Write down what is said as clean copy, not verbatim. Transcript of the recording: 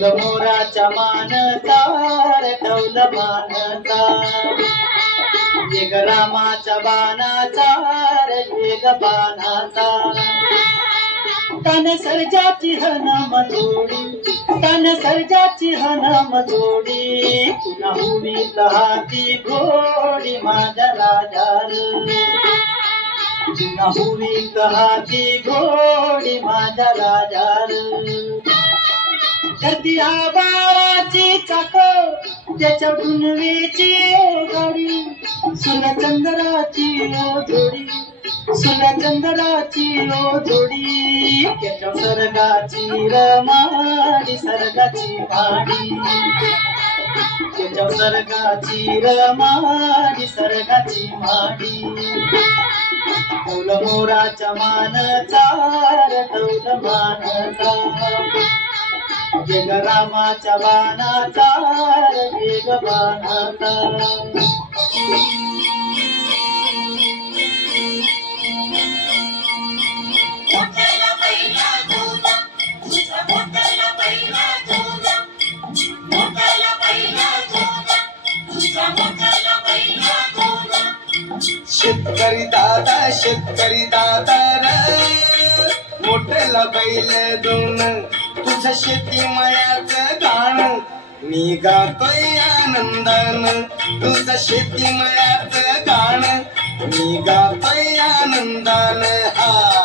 कौल मोराच्या मानता रटवल मानता येग रामाच्या बाणाचा येग बाणाचा तन सर्जाची हनम जोडी तन सर्जाची हनम जोडी पुन्हा हुवी हाती घोडी माझ्या राजार पुन्हा हुवी हाती घोडी माझ्या राजार करती आबाळाची चाक त्याच्या गुणवेची गाडी सुरचंद्राची ओ जोडी सुरचंद्राची ओ जोडी त्याच्या सर्गाची रमाडी सर्गाची माडी त्याच्या सर्गाची रमाडी सर्गाची माडी कौल मोराच्या मानचा रटवल मानचा येग रामाच्या बाणाचा येग बाणाचा शेतकरी दादा र मोठ्याला बैल दोन तुझं शेती मायाचं गाण मी गातोय आनंदान तुझं शेती मायाचं गाण मी गातोय आनंदान हा